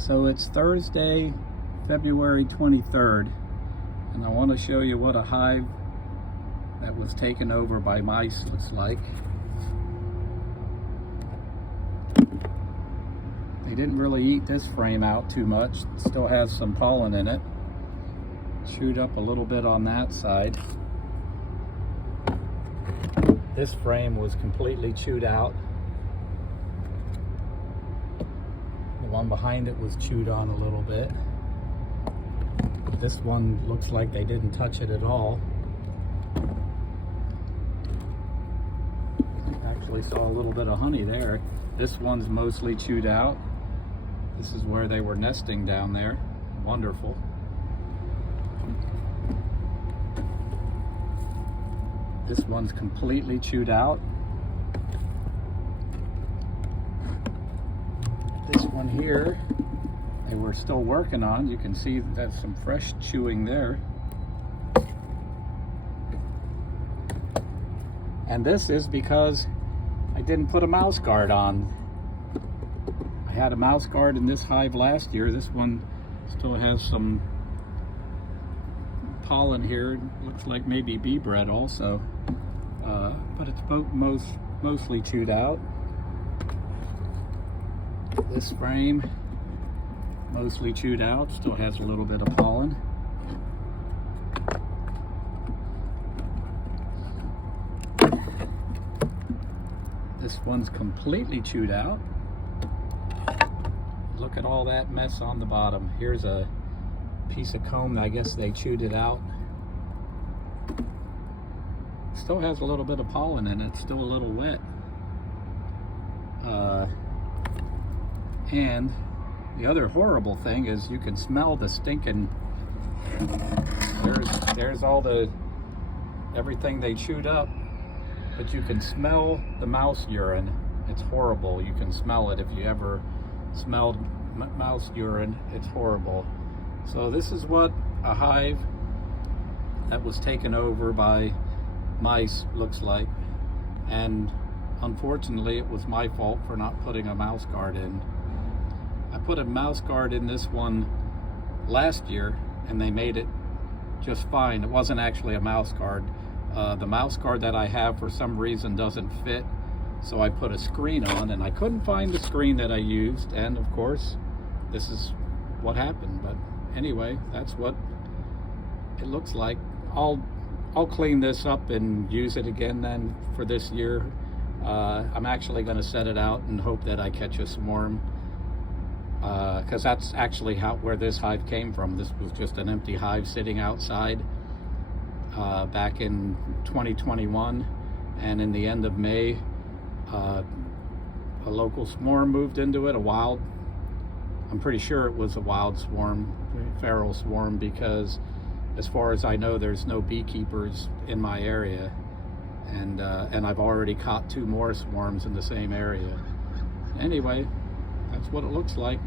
So it's Thursday, February 23rd, and I want to show you what a hive that was taken over by mice looks like. They didn't really eat this frame out too much. It still has some pollen in it. Chewed up a little bit on that side. This frame was completely chewed out. The one behind it was chewed on a little bit. This one looks like they didn't touch it at all. Actually saw a little bit of honey there. This one's mostly chewed out. This is where they were nesting down there. Wonderful. This one's completely chewed out. This one here, they were still working on. You can see there's some fresh chewing there. And this is because I didn't put a mouse guard on. I had a mouse guard in this hive last year. This one still has some pollen here. It looks like maybe bee bread also. But it's mostly chewed out. This frame, mostly chewed out, still has a little bit of pollen. This one's completely chewed out. Look at all that mess on the bottom. Here's a piece of comb. I guess they chewed it out. Still has a little bit of pollen in it. Still a little wet. And the other horrible thing is you can smell the stinking. There's all everything they chewed up, but you can smell the mouse urine. It's horrible. You can smell it if you ever smelled mouse urine. It's horrible. So this is what a hive that was taken over by mice looks like, and unfortunately it was my fault for not putting a mouse guard in. I put a mouse guard in this one last year and they made it just fine. It wasn't actually a mouse guard. The mouse guard that I have for some reason doesn't fit, so I put a screen on, and I couldn't find the screen that I used, and of course this is what happened. But anyway, that's what it looks like. I'll clean this up and use it again then for this year. I'm actually going to set it out and hope that I catch a swarm, because that's actually where this hive came from. This was just an empty hive sitting outside back in 2021, and in the end of May a local swarm moved into it, I'm pretty sure it was a wild swarm, feral swarm, because as far as I know there's no beekeepers in my area, and I've already caught 2 more swarms in the same area. Anyway, that's what it looks like.